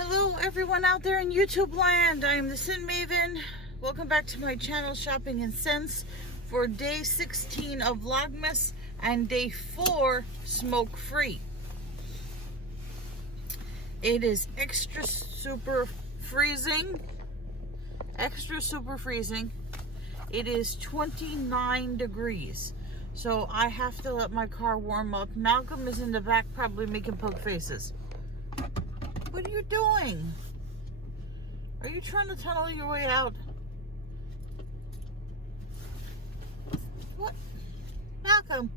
Hello everyone out there in YouTube land. I am the Sin Maven. Welcome back to my channel, Shopping and Sense, for day 16 of Vlogmas and day 4 smoke free. It is extra super freezing. It is 29 degrees. So I have to let my car warm up. Malcolm is in the back probably making poke faces. What are you doing? Are you trying to tunnel your way out? What? Malcolm,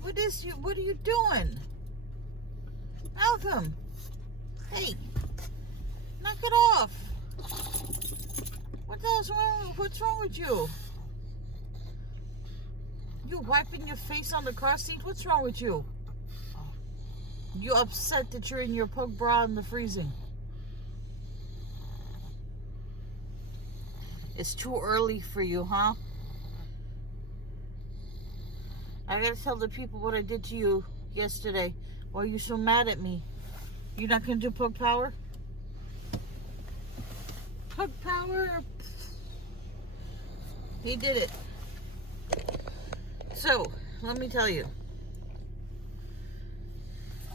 what are you doing? Malcolm, hey, knock it off. What the hell's wrong? What's wrong with you? You wiping your face on the car seat? What's wrong with you? You upset that you're in your poke bra in the freezing? It's too early for you, huh? I gotta tell the people what I did to you yesterday. Why are you so mad at me? You're not gonna do poke power? Poke power? He did it. So, let me tell you.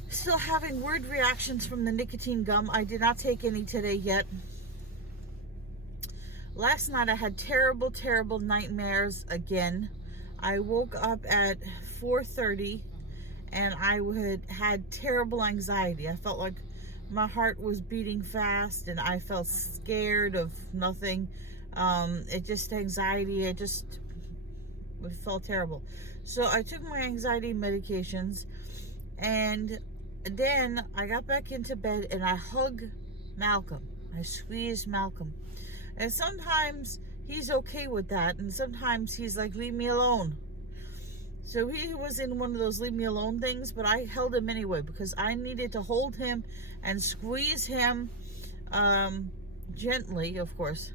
Still having weird reactions from the nicotine gum. I did not take any today yet. Last night I had terrible nightmares again. I woke up at 4:30 and I had terrible anxiety. I felt like my heart was beating fast and I felt scared of nothing. Anxiety, it felt terrible. So I took my anxiety medications, and then I got back into bed and I hugged Malcolm. I squeezed Malcolm. And sometimes he's okay with that, and sometimes he's like, leave me alone. So he was in one of those leave me alone things, but I held him anyway because I needed to hold him and squeeze him gently, of course,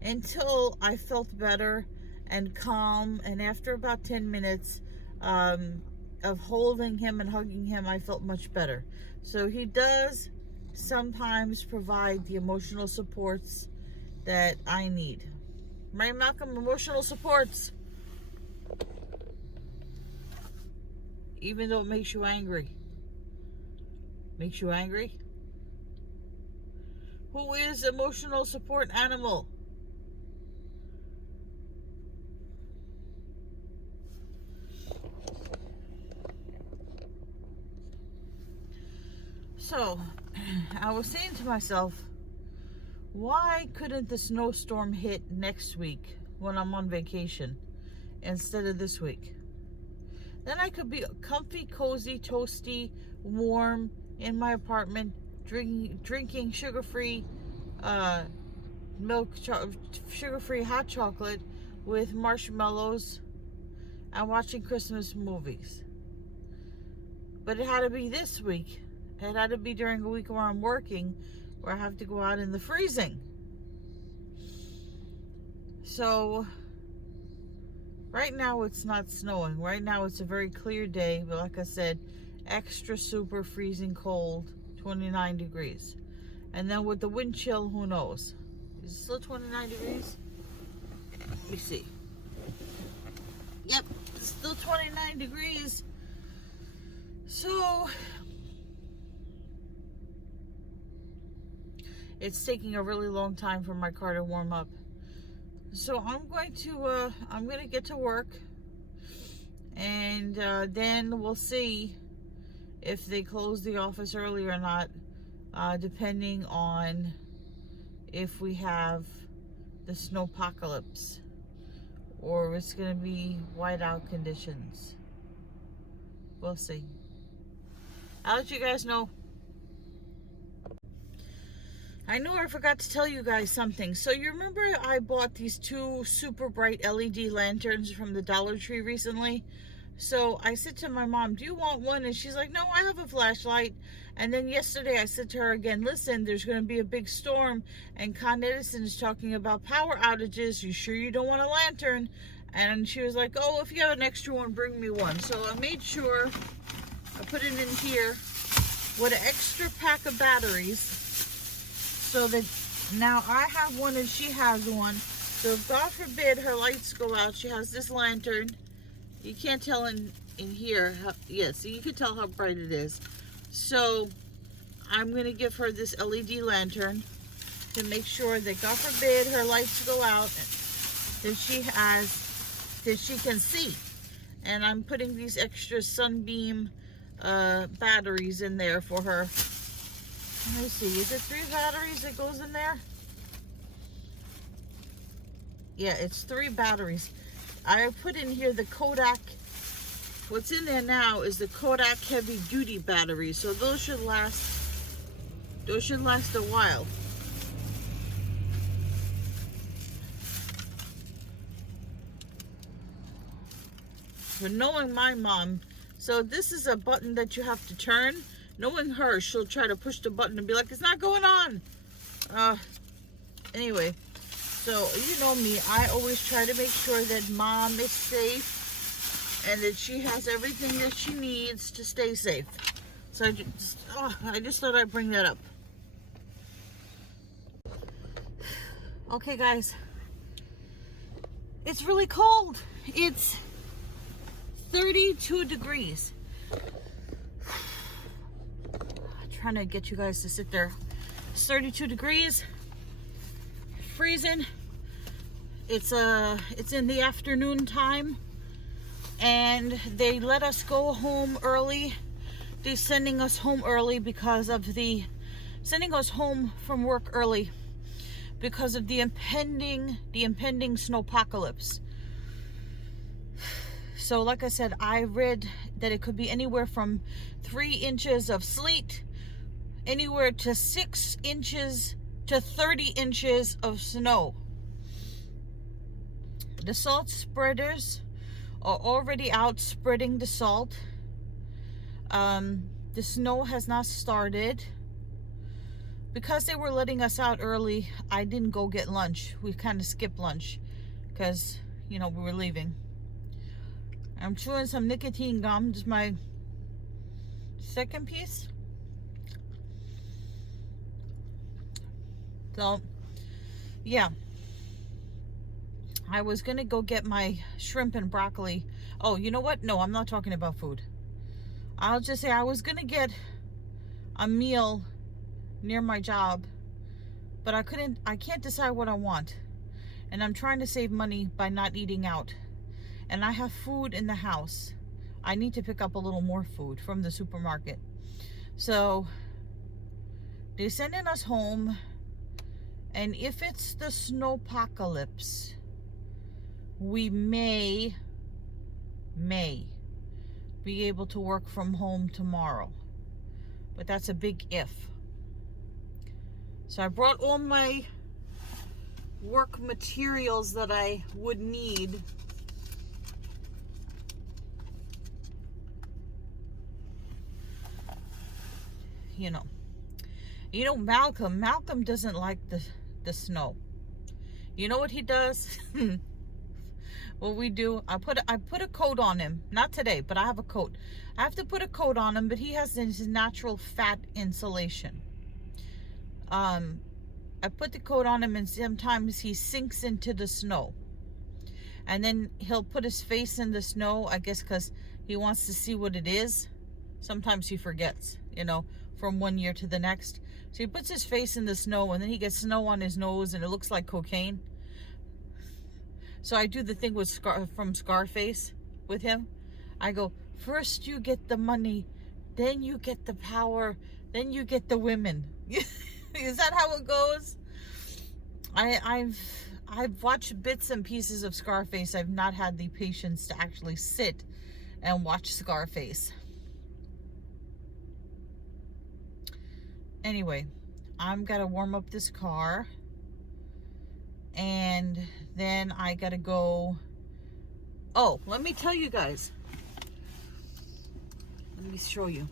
until I felt better and calm. And after about 10 minutes of holding him and hugging him, I felt much better. So he does sometimes provide the emotional supports that I need. Right, Malcolm? Emotional supports. Even though it makes you angry. Makes you angry? Who is emotional support animal? So, I was saying to myself, why couldn't the snowstorm hit next week when I'm on vacation instead of this week? Then I could be comfy, cozy, toasty, warm in my apartment, drinking sugar-free sugar-free hot chocolate with marshmallows and watching Christmas movies. But it had to be this week. It had to be during a week where I'm working, where I have to go out in the freezing. So, right now it's not snowing. Right now it's a very clear day, but like I said, extra super freezing cold, 29 degrees. And then with the wind chill, who knows? Is it still 29 degrees? Let me see. Yep, it's still 29 degrees. So, it's taking a really long time for my car to warm up. So I'm going to get to work, and then we'll see if they close the office early or not, depending on if we have the snowpocalypse or it's going to be whiteout conditions. We'll see. I'll let you guys know. I know I forgot to tell you guys something. So you remember I bought these 2 super bright LED lanterns from the Dollar Tree recently? So I said to my mom, do you want one? And she's like, no, I have a flashlight. And then yesterday I said to her again, listen, there's going to be a big storm and Con Edison is talking about power outages. You sure you don't want a lantern? And she was like, oh, if you have an extra one, bring me one. So I made sure I put it in here. with an extra pack of batteries, so that now I have one and she has one. So if God forbid her lights go out, she has this lantern. You can't tell in here. Yes, you can tell how bright it is. So I'm going to give her this LED lantern to make sure that, God forbid, her lights go out, that she can see. And I'm putting these extra sunbeam batteries in there for her. Let me see, is it 3 batteries that goes in there? Yeah, it's 3 batteries. I put in here the Kodak. What's in there now is the Kodak heavy duty batteries. So those should last a while. But knowing my mom, so this is a button that you have to turn. Knowing her, she'll try to push the button and be like, it's not going on. Anyway, so you know me, I always try to make sure that mom is safe and that she has everything that she needs to stay safe. So I just thought I'd bring that up. Okay, guys, it's really cold. It's 32 degrees. I'm trying to get you guys to sit there. It's 32 degrees. Freezing. It's in the afternoon time, and they let us go home early. They're sending us home early because of sending us home from work early because of the impending snowpocalypse. So like I said, I read that it could be anywhere from 3 inches of sleet, anywhere to 6 inches to 30 inches of snow. The salt spreaders are already out spreading the salt. The snow has not started. Because they were letting us out early, I didn't go get lunch. We kind of skipped lunch because, you know, we were leaving. I'm chewing some nicotine gum. This is my second piece. So, yeah. I was going to go get my shrimp and broccoli. Oh, you know what? No, I'm not talking about food. I'll just say I was going to get a meal near my job, but I can't decide what I want. And I'm trying to save money by not eating out. And I have food in the house. I need to pick up a little more food from the supermarket. So they're sending us home, and if it's the snowpocalypse, we may be able to work from home tomorrow. But that's a big if. So I brought all my work materials that I would need. You know, Malcolm doesn't like the snow. You know what he does? What we do, I put a coat on him. Not today, but I have a coat. I have to put a coat on him, but he has his natural fat insulation. I put the coat on him, and sometimes he sinks into the snow. And then he'll put his face in the snow, I guess because he wants to see what it is. Sometimes he forgets, you know, from one year to the next. So he puts his face in the snow, and then he gets snow on his nose, and it looks like cocaine. So I do the thing with from Scarface with him. I go, first you get the money, then you get the power, then you get the women. Is that how it goes? I've watched bits and pieces of Scarface. I've not had the patience to actually sit and watch Scarface. Anyway, I'm gonna warm up this car, and then I gotta go. Oh, let me tell you guys. Let me show you.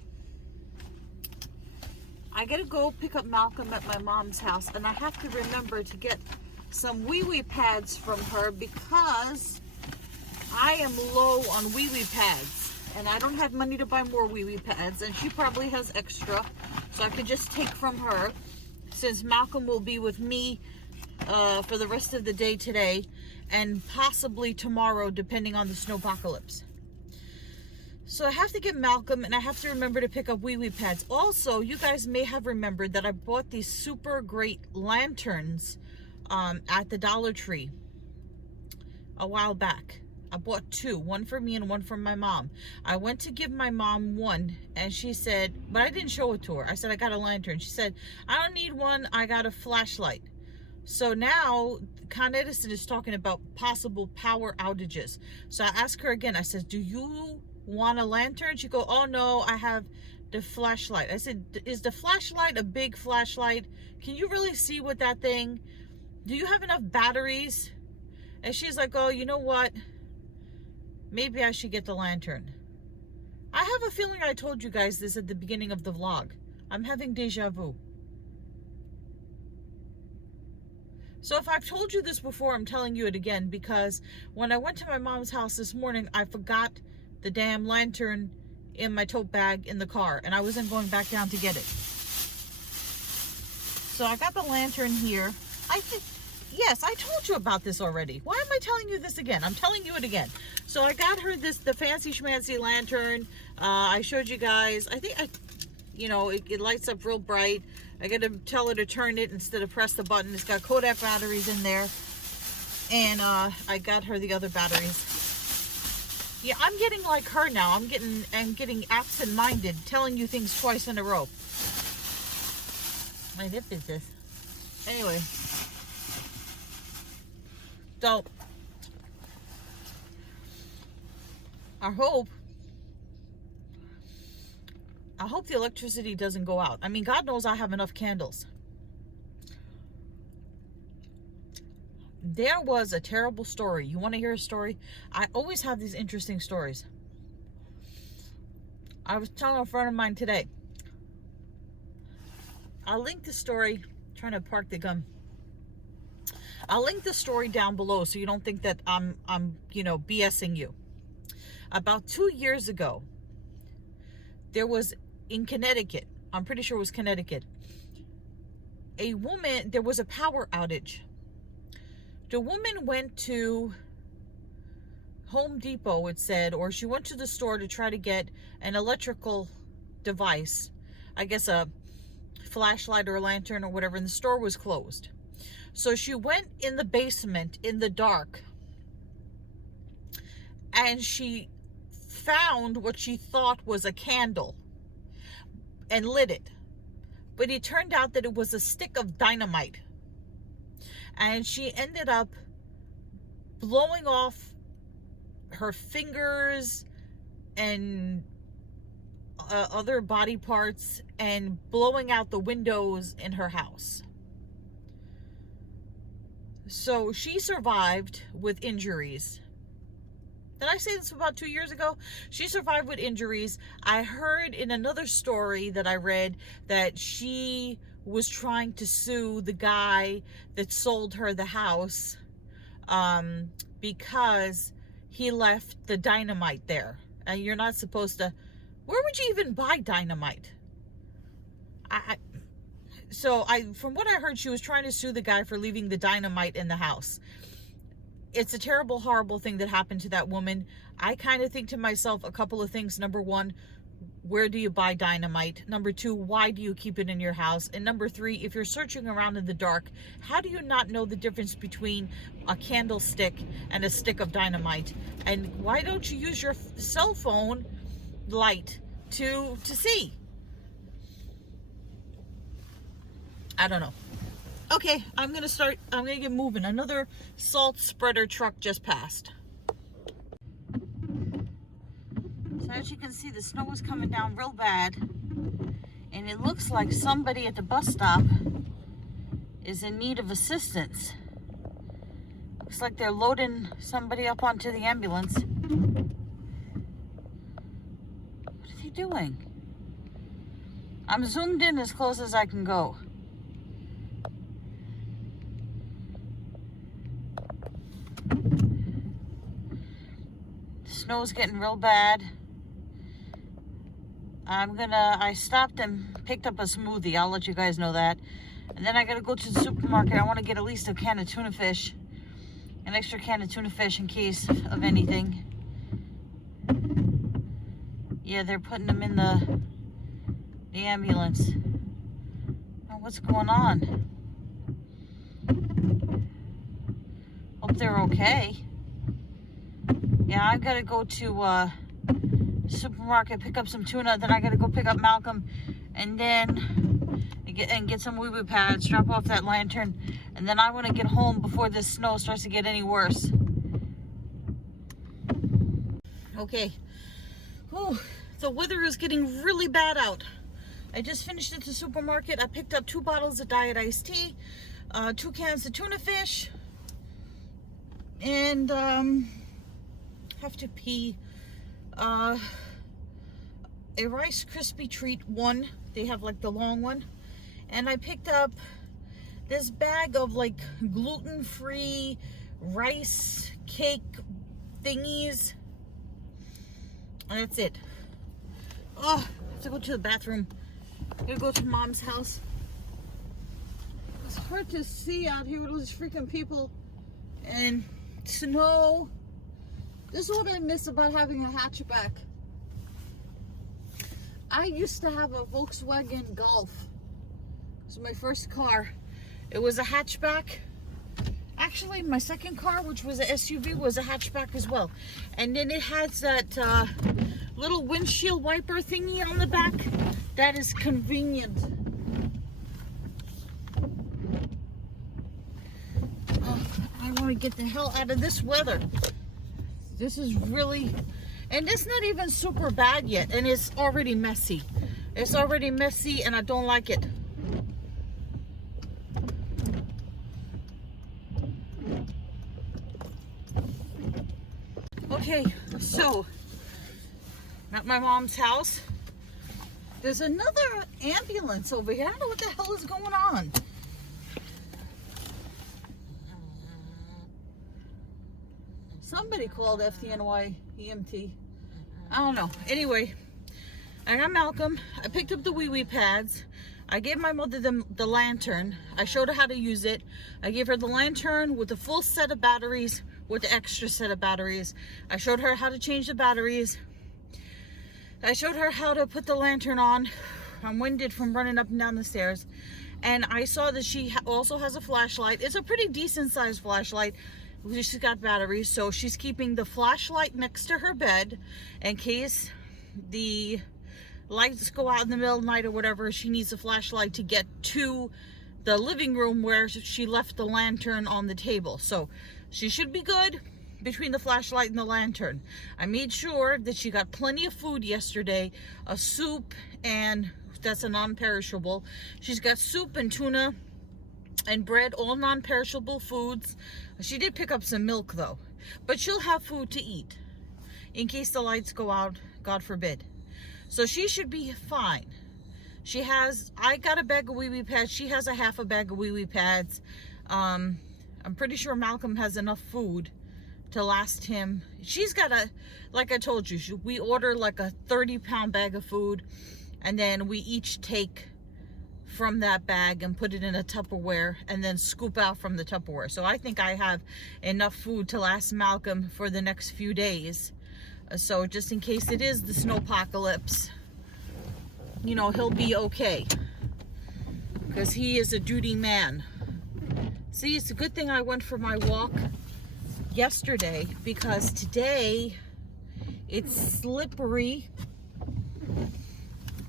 I gotta go pick up Malcolm at my mom's house, and I have to remember to get some wee-wee pads from her because I am low on wee-wee pads. And I don't have money to buy more wee-wee pads, and she probably has extra, so I could just take from her, since Malcolm will be with me for the rest of the day today, and possibly tomorrow, depending on the snowpocalypse. So I have to get Malcolm, and I have to remember to pick up wee-wee pads. Also, you guys may have remembered that I bought these super great lanterns at the Dollar Tree a while back. I bought two, one for me and one for my mom. I went to give my mom one, and she said, but I didn't show it to her. I said, I got a lantern. She said, I don't need one, I got a flashlight. So now Con Edison is talking about possible power outages. So I asked her again, I said, do you want a lantern? She go, oh no, I have the flashlight. I said, is the flashlight a big flashlight? Can you really see with that thing? Do you have enough batteries? And she's like, oh, you know what? Maybe I should get the lantern. I have a feeling I told you guys this at the beginning of the vlog. I'm having deja vu. So if I've told you this before, I'm telling you it again, because when I went to my mom's house this morning, I forgot the damn lantern in my tote bag in the car, and I wasn't going back down to get it. So I got the lantern here. Yes, I told you about this already. Why am I telling you this again? I'm telling you it again. So I got her the fancy schmancy lantern. I showed you guys. I think it lights up real bright. I got to tell her to turn it instead of press the button. It's got Kodak batteries in there. And I got her the other batteries. Yeah, I'm getting like her now. I'm getting absent-minded, telling you things twice in a row. My lip is this. Anyway. So, I hope the electricity doesn't go out. I mean, God knows I have enough candles. There was a terrible story. You want to hear a story? I always have these interesting stories. I was telling a friend of mine today. I'll link the story. Trying to park the gun. I'll link the story down below so you don't think that I'm BSing you. About 2 years ago, there was in Connecticut, I'm pretty sure it was Connecticut, there was a power outage. The woman went to Home Depot, it said, or she went to the store to try to get an electrical device, I guess a flashlight or a lantern or whatever, and the store was closed. So she went in the basement in the dark, and she found what she thought was a candle and lit it. But it turned out that it was a stick of dynamite. And she ended up blowing off her fingers and other body parts and blowing out the windows in her house. So she survived with injuries. Did I say this about 2 years ago? She survived with injuries. I heard in another story that I read that she was trying to sue the guy that sold her the house because he left the dynamite there. And you're not supposed to... Where would you even buy dynamite? From what I heard, she was trying to sue the guy for leaving the dynamite in the house. It's a terrible, horrible thing that happened to that woman. I kind of think to myself a couple of things. Number one, where do you buy dynamite? Number two, why do you keep it in your house? And number three, if you're searching around in the dark, how do you not know the difference between a candlestick and a stick of dynamite? And why don't you use your cell phone light to see? I don't know. Okay, I'm gonna get moving. Another salt spreader truck just passed. So as you can see, the snow is coming down real bad, and it looks like somebody at the bus stop is in need of assistance. Looks like they're loading somebody up onto the ambulance. What are they doing? I'm zoomed in as close as I can go. Snow's getting real bad. I stopped and picked up a smoothie. I'll let you guys know that. And then I gotta go to the supermarket. I want to get at least a can of tuna fish. An extra can of tuna fish in case of anything. Yeah, they're putting them in the ambulance. Oh, what's going on? Hope they're okay. Yeah, I gotta go to supermarket, pick up some tuna. Then I gotta go pick up Malcolm, and then get some wee-wee pads, drop off that lantern, and then I want to get home before this snow starts to get any worse. Okay. Whew. The weather is getting really bad out. I just finished at the supermarket. I picked up 2 bottles of diet iced tea, 2 cans of tuna fish, and have to pee. A Rice Krispie treat one. They have like the long one. And I picked up this bag of like gluten-free rice cake thingies. And that's it. Oh, I have to go to the bathroom. I'm gonna go to Mom's house. It's hard to see out here with all these freaking people and snow. This is what I miss about having a hatchback. I used to have a Volkswagen Golf. It was my first car. It was a hatchback. Actually, my second car, which was an SUV, was a hatchback as well. And then it has that little windshield wiper thingy on the back. That is convenient. Oh, I want to get the hell out of this weather. This is really... And it's not even super bad yet, and it's already messy. It's already messy, and I don't like it. Okay, so, at my mom's house, there's another ambulance over here. I don't know what the hell is going on. Somebody called FDNY EMT. I don't know. Anyway, I got Malcolm. I picked up the wee-wee pads. I gave my mother the lantern. I showed her how to use it. I gave her the lantern with the full set of batteries, with the extra set of batteries. I showed her how to change the batteries. I showed her how to put the lantern on. I'm winded from running up and down the stairs. And I saw that she also has a flashlight. It's a pretty decent sized flashlight. She's got batteries, so she's keeping the flashlight next to her bed in case the lights go out in the middle of the night or whatever. She needs a flashlight to get to the living room where she left the lantern on the table. So she should be good between the flashlight and the lantern. I made sure that she got plenty of food yesterday, a soup, and that's a non-perishable. She's got soup and tuna and bread, all non-perishable foods. She did pick up some milk though, but she'll have food to eat in case the lights go out, God forbid. So she should be fine. I got a bag of wee-wee pads. She has a half a bag of wee-wee pads. I'm pretty sure Malcolm has enough food to last him. She's got like I told you, we order like a 30-pound bag of food, and then we each take from that bag and put it in a Tupperware and then scoop out from the Tupperware. So I think I have enough food to last Malcolm for the next few days. So just in case it is the snowpocalypse, you know, he'll be okay, because he is a duty man. See, it's a good thing I went for my walk yesterday, because today it's slippery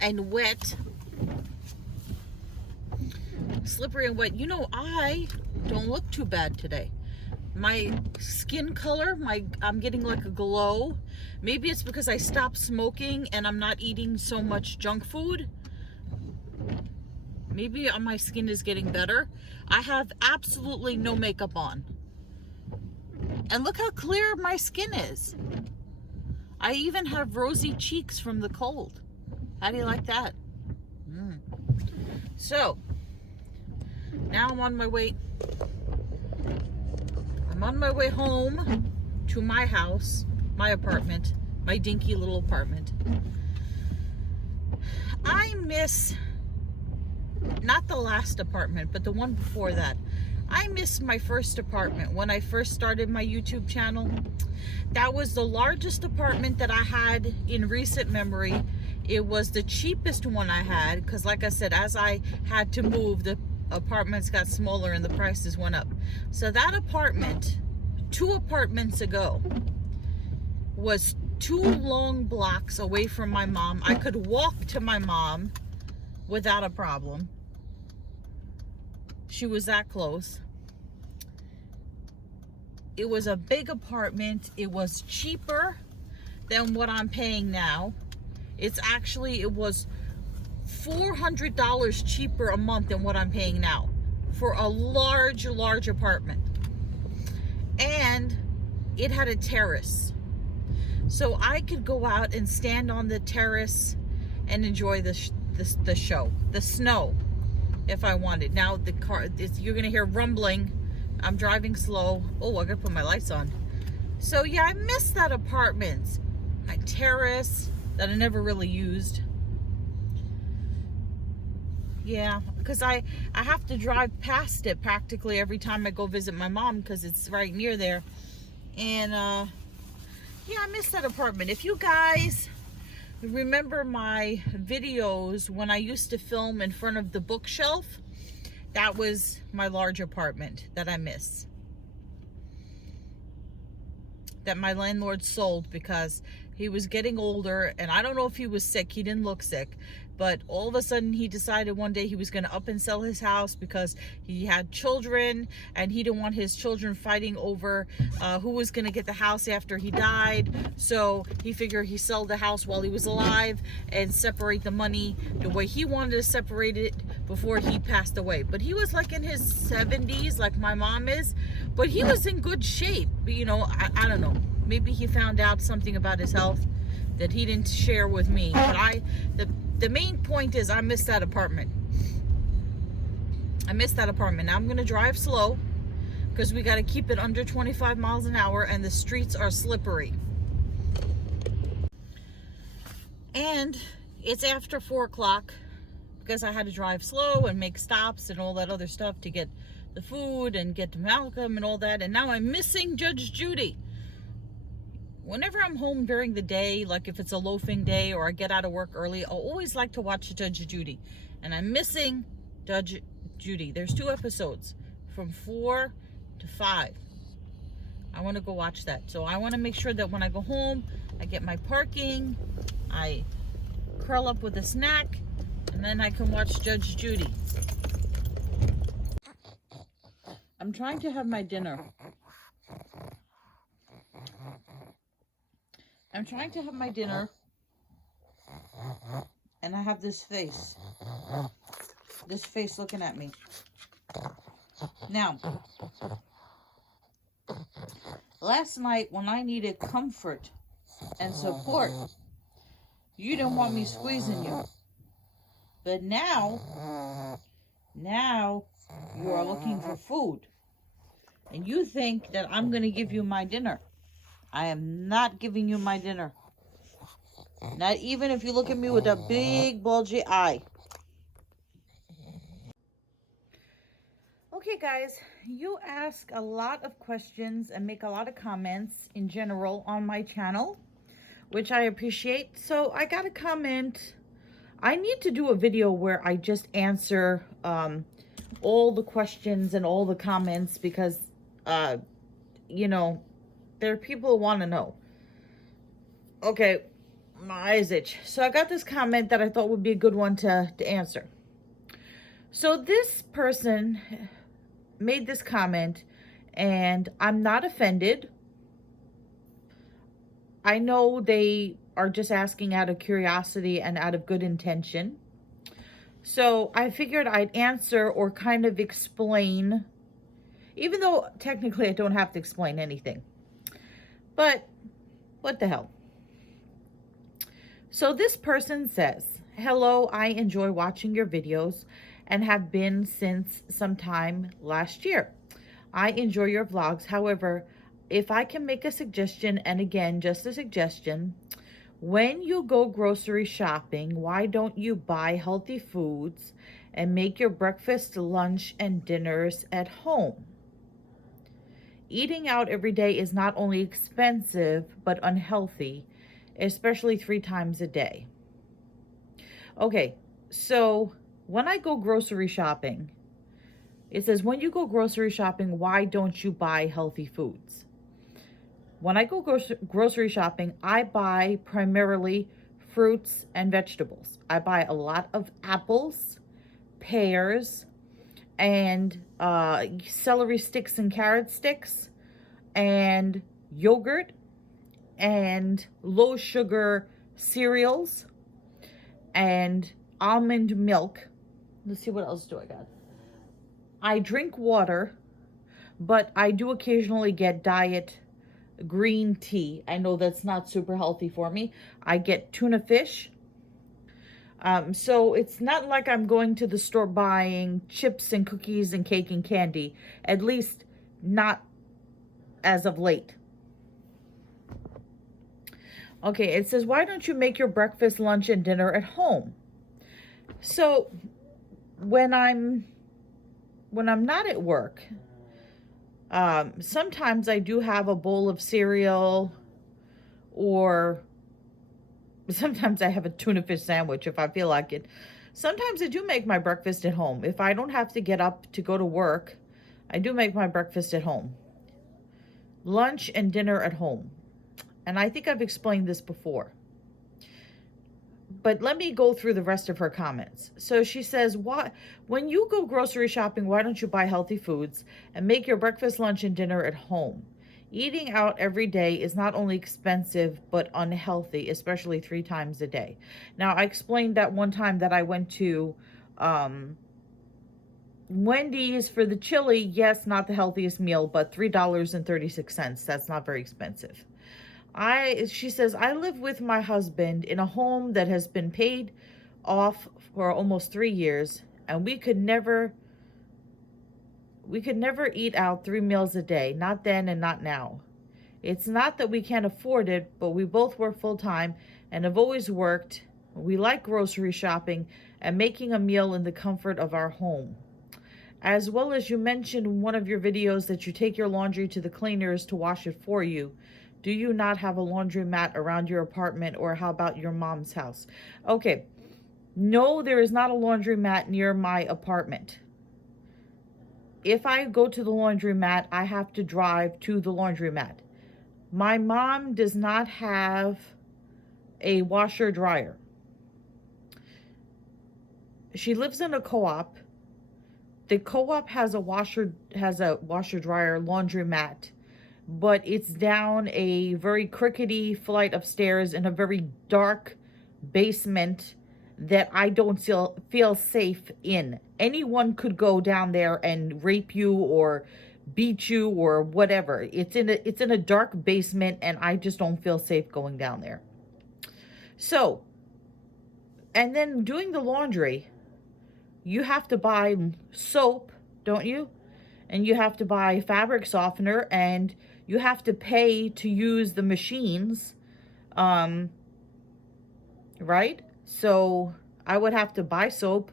and wet. Slippery and wet. You know, I don't look too bad today. My skin color, I'm getting like a glow. Maybe it's because I stopped smoking and I'm not eating so much junk food. Maybe my skin is getting better. I have absolutely no makeup on. And look how clear my skin is. I even have rosy cheeks from the cold. How do you like that? So, now I'm on my way home to my house, my apartment, my dinky little apartment. I miss, not the last apartment, but the one before that. I miss my first apartment when I first started my YouTube channel. That was the largest apartment that I had in recent memory. It was the cheapest one I had because, like I said, as I had to move, the apartments got smaller and the prices went up. So that apartment, 2 apartments ago, was 2 long blocks away from my mom. I could walk to my mom without a problem. She was that close. It was a big apartment. It was cheaper than what I'm paying now. It was $400 cheaper a month than what I'm paying now for a large apartment. And it had a terrace. So I could go out and stand on the terrace and enjoy the snow if I wanted. Now the car, you're gonna hear rumbling. I'm driving slow. Oh, I gotta put my lights on. So yeah, I miss that apartment. My terrace that I never really used. Yeah, because I have to drive past it practically every time I go visit my mom because it's right near there. And yeah, I miss that apartment. If you guys remember my videos when I used to film in front of the bookshelf, that was my large apartment that I miss. That my landlord sold because he was getting older, and I don't know if he was sick. He didn't look sick, but all of a sudden he decided one day he was going to up and sell his house because he had children and he didn't want his children fighting over who was going to get the house after he died. So he figured he sold the house while he was alive and separate the money the way he wanted to separate it before he passed away. But he was like in his 70s, like my mom is, but he was in good shape. You know, I don't know. Maybe he found out something about his health that he didn't share with me. But the main point is I miss that apartment. I miss that apartment. Now I'm going to drive slow because we got to keep it under 25 miles an hour and the streets are slippery. And it's after 4 o'clock because I had to drive slow and make stops and all that other stuff to get the food and get to Malcolm and all that. And now I'm missing Judge Judy. Whenever I'm home during the day, like if it's a loafing day or I get out of work early, I'll always like to watch Judge Judy. And I'm missing Judge Judy. There's 2 episodes from 4 to 5. I want to go watch that. So I want to make sure that when I go home, I get my parking, I curl up with a snack, and then I can watch Judge Judy. I'm trying to have my dinner. I'm trying to have my dinner, and I have this face looking at me. Now, last night when I needed comfort and support, you didn't want me squeezing you. But now you are looking for food, and you think that I'm going to give you my dinner. I am not giving you my dinner. Not even if you look at me with a big bulgy eye. Okay guys, you ask a lot of questions and make a lot of comments in general on my channel, which I appreciate. So I got a comment. I need to do a video where I just answer all the questions and all the comments because, you know, there are people who want to know. Okay, my eyes itch. So I got this comment that I thought would be a good one to answer. So this person made this comment, and I'm not offended. I know they are just asking out of curiosity and out of good intention. So I figured I'd answer or kind of explain, even though technically I don't have to explain anything. But what the hell? So this person says, hello, I enjoy watching your videos and have been since sometime last year. I enjoy your vlogs. However, if I can make a suggestion, and again, just a suggestion, When you go grocery shopping, why don't you buy healthy foods and make your breakfast, lunch, and dinners at home? Eating out every day is not only expensive but unhealthy, especially 3 times a day. Okay, so when I go grocery shopping, it says, when you go grocery shopping, why don't you buy healthy foods? When I go grocery shopping, I buy primarily fruits and vegetables. I buy a lot of apples, pears, and celery sticks and carrot sticks, and yogurt, and low sugar cereals, and almond milk. Let's see, what else do I got? I drink water, but I do occasionally get diet green tea. I know that's not super healthy for me. I get tuna fish. So it's not like I'm going to the store buying chips and cookies and cake and candy, at least not as of late. Okay, it says, why don't you make your breakfast, lunch, and dinner at home? So when I'm not at work, sometimes I do have a bowl of cereal, or sometimes I have a tuna fish sandwich if I feel like it. Sometimes I do make my breakfast at home. If I don't have to get up to go to work, I do make my breakfast at home. Lunch and dinner at home. And I think I've explained this before. But let me go through the rest of her comments. So she says, when you go grocery shopping, why don't you buy healthy foods and make your breakfast, lunch, and dinner at home? Eating out every day is not only expensive, but unhealthy, especially 3 times a day. Now, I explained that one time that I went to Wendy's for the chili. Yes, not the healthiest meal, but $3.36. That's not very expensive. She says, I live with my husband in a home that has been paid off for almost 3 years, and we could never eat out 3 meals a day, not then and not now. It's not that we can't afford it, but we both work full-time and have always worked. We like grocery shopping and making a meal in the comfort of our home. As well as you mentioned in one of your videos that you take your laundry to the cleaners to wash it for you. Do you not have a laundromat around your apartment, or how about your mom's house? Okay, no, there is not a laundromat near my apartment. If I go to the laundromat, I have to drive to the laundromat. My mom does not have a washer dryer. She lives in a co-op. The co-op has a washer dryer laundromat, but it's down a very crickety flight of stairs in a very dark basement that I don't feel safe in. Anyone could go down there and rape you or beat you or whatever. It's in a dark basement, and I just don't feel safe going down there. So, and then doing the laundry, you have to buy soap, don't you? And you have to buy fabric softener, and you have to pay to use the machines, right? So I would have to buy soap,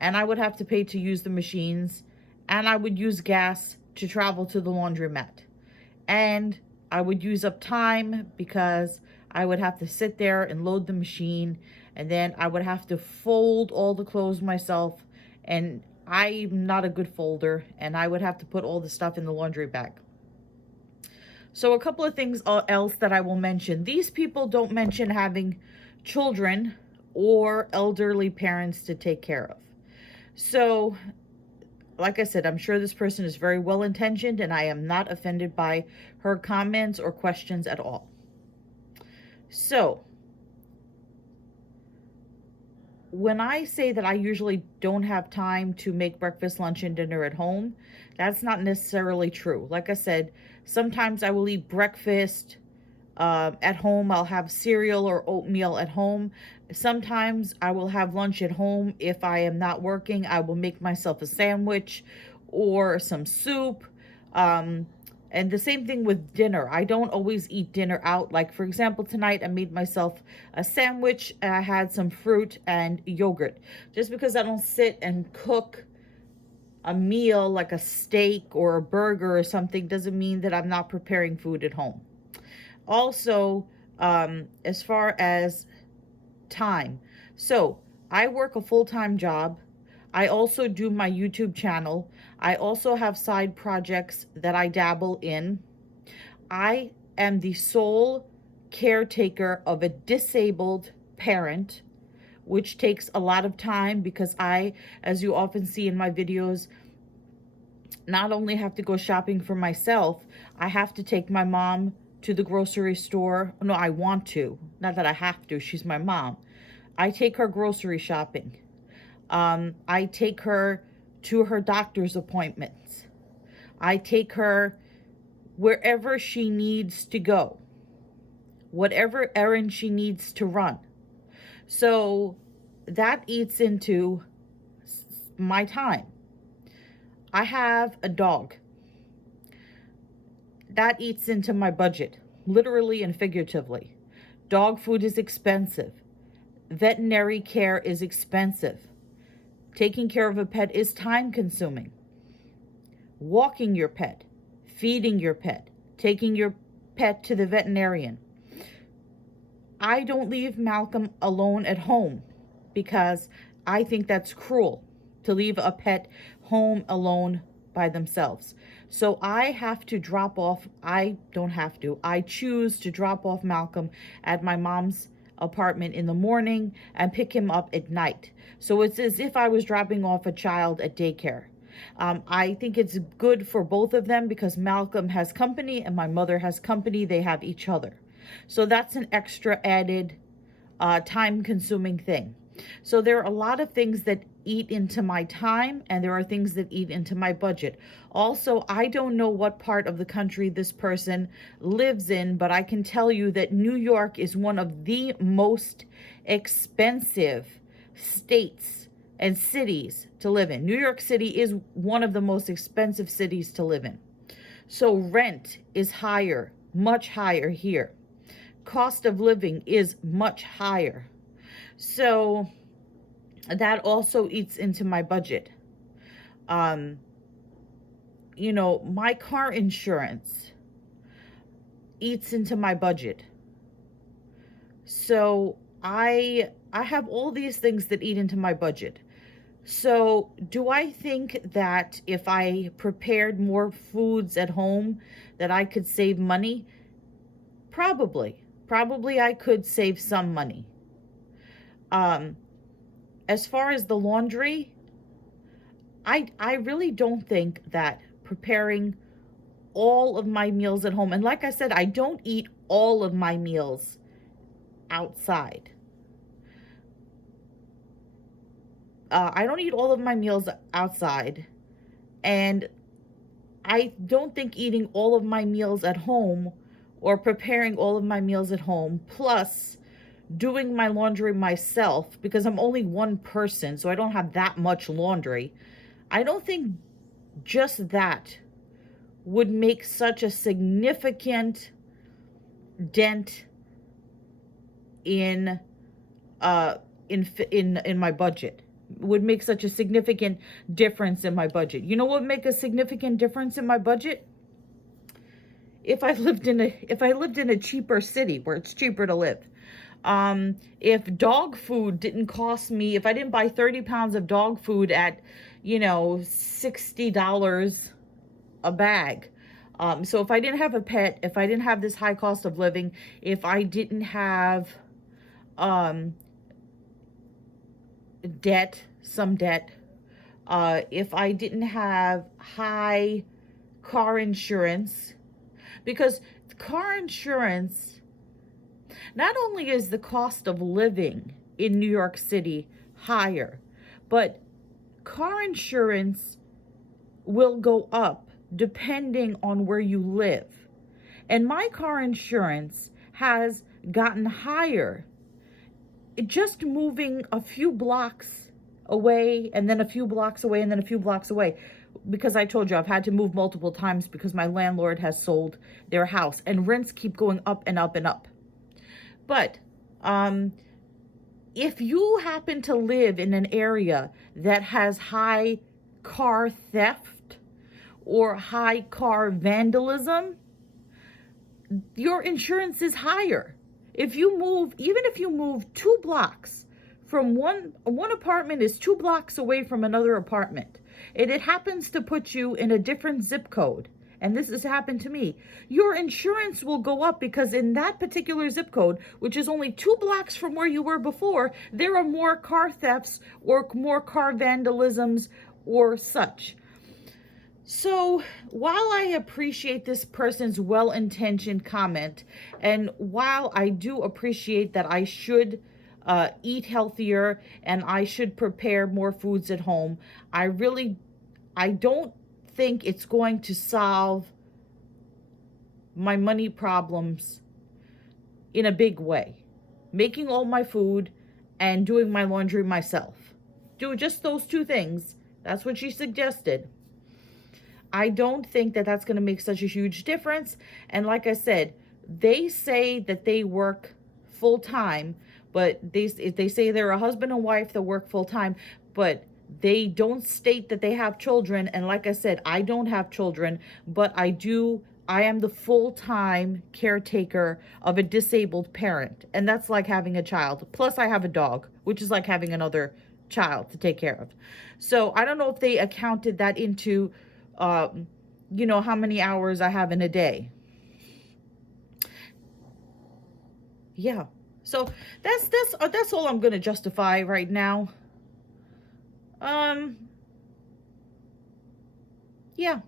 and I would have to pay to use the machines, and I would use gas to travel to the laundromat. And I would use up time because I would have to sit there and load the machine, and then I would have to fold all the clothes myself, and I'm not a good folder, and I would have to put all the stuff in the laundry bag. So a couple of things else that I will mention. These people don't mention having children or elderly parents to take care of. So, like I said, I'm sure this person is very well-intentioned, and I am not offended by her comments or questions at all. So, when I say that I usually don't have time to make breakfast, lunch, and dinner at home, that's not necessarily true. Like I said, sometimes I will eat breakfast at home. I'll have cereal or oatmeal at home. Sometimes I will have lunch at home. If I am not working, I will make myself a sandwich or some soup. And And the same thing with dinner. I don't always eat dinner out. Like, for example, tonight I made myself a sandwich and I had some fruit and yogurt. Just because I don't sit and cook a meal like a steak or a burger or something doesn't mean that I'm not preparing food at home. Also, as far as time. So, I work a full-time job. I also do my YouTube channel. I also have side projects that I dabble in. I am the sole caretaker of a disabled parent, which takes a lot of time because I, as you often see in my videos, not only have to go shopping for myself, I have to take my mom to the grocery store. No, I want to. Not that I have to. She's my mom. I take her grocery shopping. I take her to her doctor's appointments. I take her wherever she needs to go, whatever errand she needs to run. So that eats into my time. I have a dog. That eats into my budget, literally and figuratively. Dog food is expensive. Veterinary care is expensive. Taking care of a pet is time consuming. Walking your pet, feeding your pet, taking your pet to the veterinarian. I don't leave Malcolm alone at home because I think that's cruel to leave a pet home alone by themselves. So I have to drop off, I don't have to, I choose to drop off Malcolm at my mom's apartment in the morning and pick him up at night. So it's as if I was dropping off a child at daycare. I think it's good for both of them because Malcolm has company and my mother has company. They have each other. So that's an extra added time-consuming thing. So there are a lot of things that eat into my time and there are things that eat into my budget. Also, I don't know what part of the country this person lives in, but I can tell you that New York is one of the most expensive states and cities to live in. New York City is one of the most expensive cities to live in. So rent is higher, much higher here. Cost of living is much higher. So that also eats into my budget. You know, my car insurance eats into my budget. So I have all these things that eat into my budget. So do I think that if I prepared more foods at home that I could save money? Probably. Probably I could save some money. As far as the laundry, I really don't think that preparing all of my meals at home, and like I said, I don't eat all of my meals outside. I don't eat all of my meals outside, and I don't think eating all of my meals at home or preparing all of my meals at home, plus doing my laundry myself, because I'm only one person, so I don't have that much laundry. I don't think just that would make such a significant dent in my budget. Would make such a significant difference in my budget. You know what would make a significant difference in my budget? If I lived in a cheaper city where it's cheaper to live. If dog food didn't cost me, if I didn't buy 30 pounds of dog food at, you know, $60 a bag. So if I didn't have a pet, if I didn't have this high cost of living, if I didn't have, some debt, if I didn't have high car insurance, because car insurance, not only is the cost of living in New York City higher, but car insurance will go up depending on where you live. And my car insurance has gotten higher just moving a few blocks away and then a few blocks away and then a few blocks away. because I told you I've had to move multiple times because my landlord has sold their house and rents keep going up and up and up. But if you happen to live in an area that has high car theft or high car vandalism, your insurance is higher. If you move, even if you move 2 blocks from one apartment is 2 blocks away from another apartment, and it happens to put you in a different zip code, and this has happened to me, your insurance will go up because in that particular zip code, which is only 2 blocks from where you were before, there are more car thefts or more car vandalisms or such. So while I appreciate this person's well-intentioned comment, and while I do appreciate that I should eat healthier and I should prepare more foods at home, I don't think it's going to solve my money problems in a big way. Making all my food and doing my laundry myself. Do just those 2 things. That's what she suggested. I don't think that that's going to make such a huge difference. And like I said, they say that they work full time, but they say they're a husband and wife that work full time, but they don't state that they have children. And like I said, I don't have children, but I am the full-time caretaker of a disabled parent. And that's like having a child. Plus I have a dog, which is like having another child to take care of. So I don't know if they accounted that into you know, how many hours I have in a day. Yeah. So that's all I'm going to justify right now. Yeah.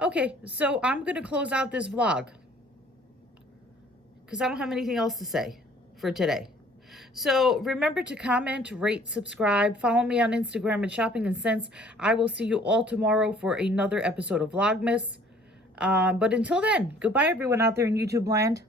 Okay, so I'm going to close out this vlog because I don't have anything else to say for today. So remember to comment, rate, subscribe, follow me on Instagram at Shopping and Sense. I will see you all tomorrow for another episode of Vlogmas. But until then, goodbye everyone out there in YouTube land.